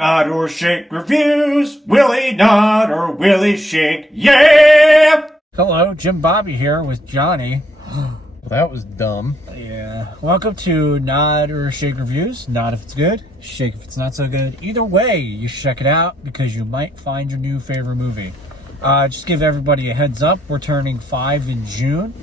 Nod or shake reviews. Willie nod or Willie shake. Yeah! Hello, Jim Bobby here with Johnny. That was dumb. Yeah. Welcome to Nod or Shake Reviews. Nod if it's good, shake if it's not so good. Either way, you should check it out because you might find your new favorite movie. Just give everybody a heads up. We're turning 5 in June.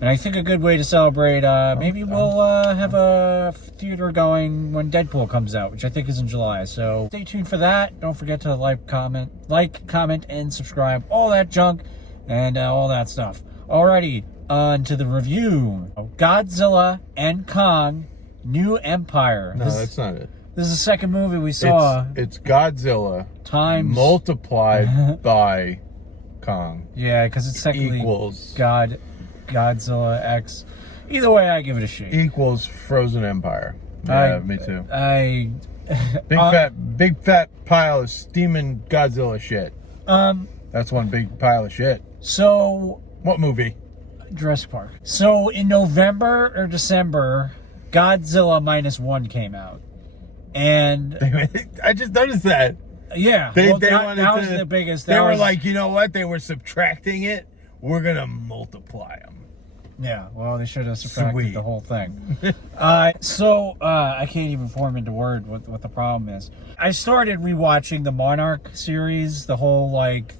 And I think a good way to celebrate, maybe we'll have a theater going when Deadpool comes out, which I think is in July. So stay tuned for that. Don't forget to like, comment, and subscribe. All that junk and all that stuff. Alrighty, on to the review. Godzilla and Kong, New Empire. No, that's not it. This is the second movie we saw. It's Godzilla times multiplied by Kong. Yeah, because it's technically equals Godzilla X. Either way, I give it a shake. Equals Frozen Empire. Yeah, me too. Big fat pile of steaming Godzilla shit. That's one big pile of shit. So what movie? Jurassic Park. So in November or December, Godzilla -1 came out, and I just noticed that. Yeah, that was the biggest. They were like, you know what? They were subtracting it. We're gonna multiply them. Yeah, well, they should have subtracted the whole thing. So I can't even form into word what the problem is. I started rewatching the Monarch series, the whole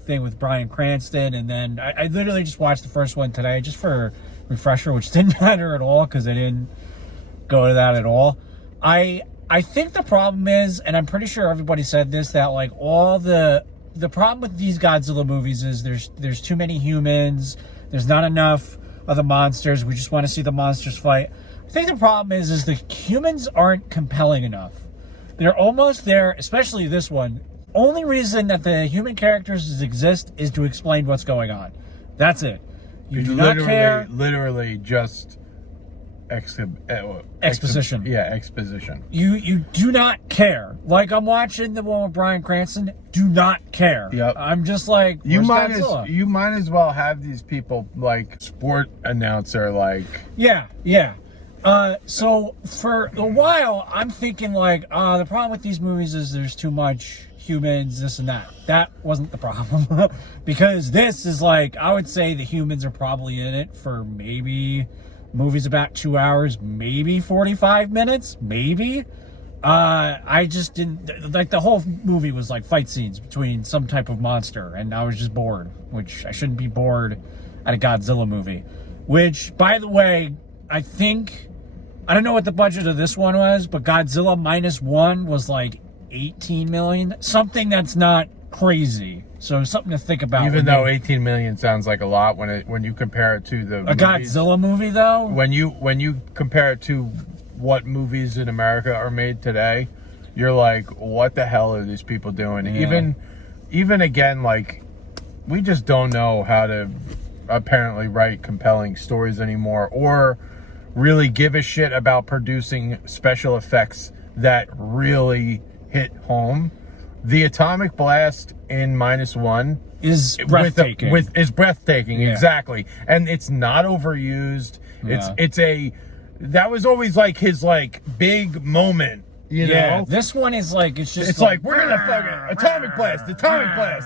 thing with Bryan Cranston, and then I literally just watched the first one today just for a refresher, which didn't matter at all because I didn't go to that at all. I think the problem is, and I'm pretty sure everybody said this, that all the problem with these Godzilla movies is there's too many humans, there's not enough of the monsters, we just want to see the monsters fight. I think the problem is the humans aren't compelling enough. They're almost there, especially this one. Only reason that the human characters exist is to explain what's going on. That's it. You do not care. Literally just exposition. Exposition. You do not care. Like, I'm watching the one with Bryan Cranston. Do not care. Yep. I'm just like, you might as well have these people like sport announcer Yeah. So for a while, I'm thinking the problem with these movies is there's too much humans, this and that. That wasn't the problem. Because this is I would say the humans are probably in it for maybe movie's about 2 hours, maybe 45 minutes, maybe. I just didn't, the whole movie was fight scenes between some type of monster, and I was just bored, which I shouldn't be bored at a Godzilla movie. Which, by the way, I don't know what the budget of this one was, but Godzilla -1 was 18 million, something that's not crazy. So something to think about. Even though 18 million sounds like a lot when you compare it to the movies. Godzilla movie, though. When you compare it to what movies in America are made today, you're like, what the hell are these people doing? Yeah. Even again, we just don't know how to apparently write compelling stories anymore, or really give a shit about producing special effects that really hit home. The atomic blast in -1 is breathtaking. Is breathtaking, yeah. Exactly, and it's not overused. Yeah. That was always his big moment. You know, this one is it's just. It's we're gonna fucking atomic blast.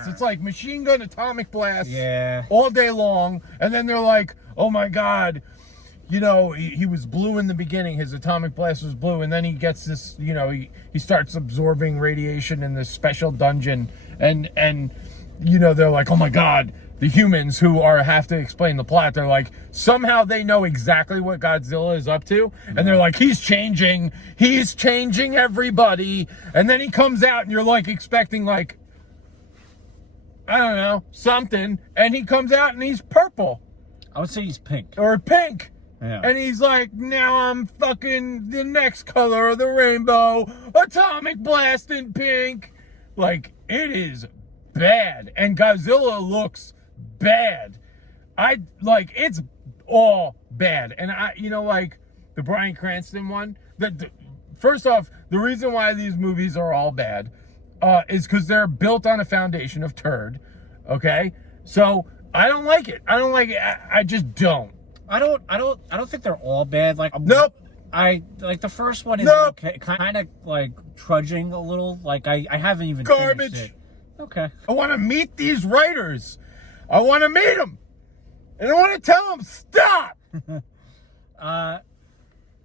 It's like machine gun atomic blast. Yeah. All day long, and then they're like, oh my god. You know, he was blue in the beginning. His atomic blast was blue, and then he gets this. You know, he starts absorbing radiation in this special dungeon, and they're like, oh my god, the humans who have to explain the plot. They're like, somehow they know exactly what Godzilla is up to, and they're like, he's changing everybody, and then he comes out, and you're expecting I don't know, something, and he comes out and he's purple. I would say he's pink. Or pink. Yeah. And he's like, now I'm fucking the next color of the rainbow, atomic blast in pink. It is bad. And Godzilla looks bad. It's all bad. And the Bryan Cranston one, first off, the reason why these movies are all bad is because they're built on a foundation of turd. Okay? So I don't like it. I just don't. I don't think they're all bad. Nope. I like the first one is Nope. okay, kind of like trudging a little. Like I haven't even Garbage. finished it. Okay. I want to meet these writers. I want to meet them. And I want to tell them, stop.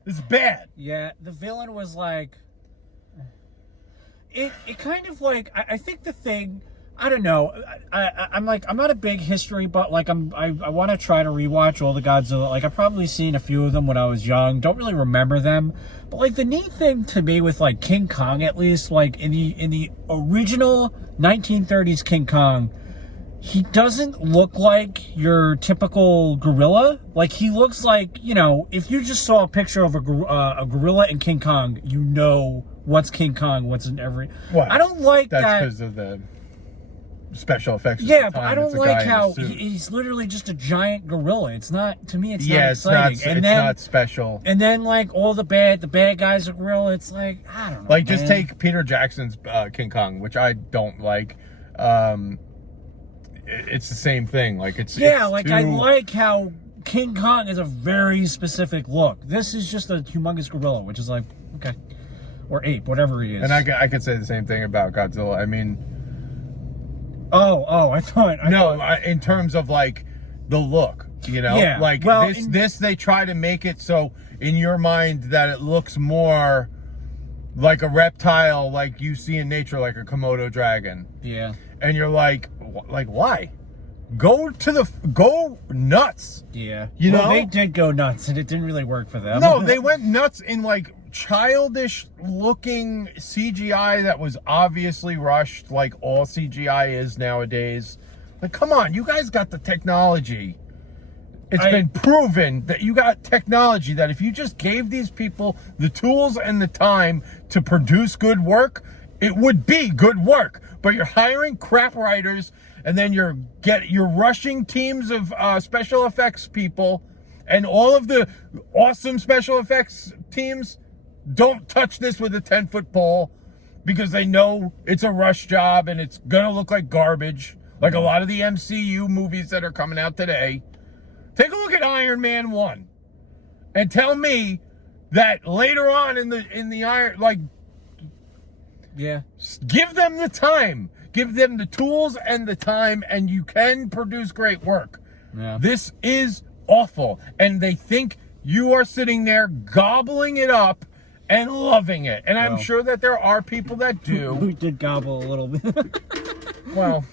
It's bad. Yeah, the villain was like, it kind of like, I think the thing, I don't know, I'm like, I'm not a big history, but like I want to try to rewatch all the Godzilla. Like I've probably seen a few of them when I was young, don't really remember them, but like the neat thing to me with like King Kong, at least like in the original 1930s King Kong, he doesn't look like your typical gorilla. Like he looks like, you know, if you just saw a picture of a gorilla and King Kong, you know what's King Kong, what's in every. What? I don't like that. That's because of the special effects. Yeah, but I don't like how he's literally just a giant gorilla. It's not, to me, it's not exciting. It's not special. And then like all the bad guys are gorilla. It's like, I don't know. Like just take Peter Jackson's King Kong, which I don't like. It's the same thing. Like it's like I like how King Kong is a very specific look. This is just a humongous gorilla, which is like, okay, or ape, whatever he is. And I could say the same thing about Godzilla. I mean, I thought in terms of like the look, you know, yeah, like well, this they try to make it so in your mind that it looks more like a reptile, like you see in nature, like a Komodo dragon. Yeah. And you're like why? Go nuts. Yeah. You know, they did go nuts, and it didn't really work for them. No, they went nuts in like childish looking CGI that was obviously rushed, like all CGI is nowadays. Like, come on, you guys got the technology. It's been proven that you got technology that if you just gave these people the tools and the time to produce good work, it would be good work. But you're hiring crap writers, and then you're rushing teams of special effects people, and all of the awesome special effects teams don't touch this with a 10-foot pole because they know it's a rush job and it's gonna look like garbage, like a lot of the MCU movies that are coming out today. Take a look at Iron Man 1 and tell me that later on in the Iron, like, yeah, give them the time, give them the tools and the time, and you can produce great work. Yeah. This is awful, and they think you are sitting there gobbling it up and loving it. And I'm sure that there are people that do. We did gobble a little bit. Well,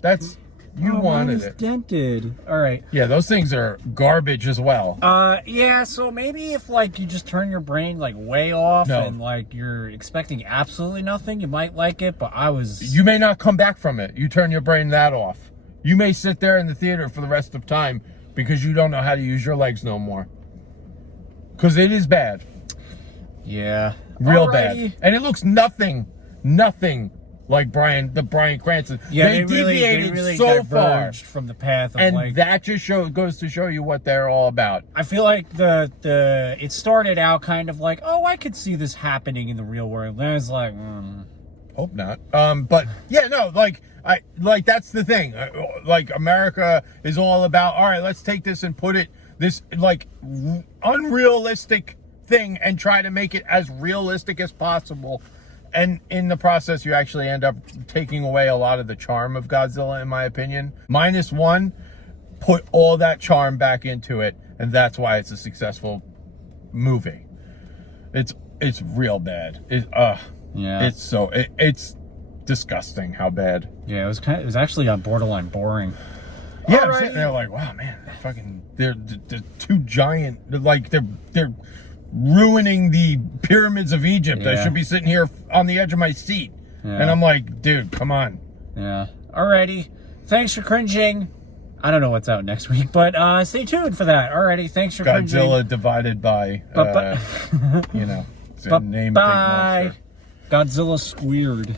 that's... You wanted it. Dented. All right. Yeah, those things are garbage as well. Yeah, so maybe if like you just turn your brain like way off and like you're expecting absolutely nothing, you might like it, but you may not come back from it. You turn your brain that off. You may sit there in the theater for the rest of time because you don't know how to use your legs no more. Because it is bad. Yeah. Real bad. And it looks nothing like Bryan Cranston. Yeah, they deviated really so far from the path of and that just goes to show you what they're all about. I feel like it started out kind of like, oh, I could see this happening in the real world. And I was like, hope not. But yeah, no, like that's the thing. Like America is all about, all right, let's take this and put it this like unrealistic thing and try to make it as realistic as possible. And in the process, you actually end up taking away a lot of the charm of Godzilla, in my opinion. -1, put all that charm back into it, and that's why it's a successful movie. It's real bad. yeah. It's disgusting how bad. Yeah, it was actually on borderline boring. Yeah, I'm sitting there like, wow, man, they're too giant. They're ruining the pyramids of Egypt. Yeah. I should be sitting here on the edge of my seat. Yeah. And I'm like, dude, come on. Yeah. Alrighty. Thanks for cringing. I don't know what's out next week, but stay tuned for that. Alrighty. Thanks for cringing. Godzilla divided by, you know, it's a name big monster. Godzilla squeered.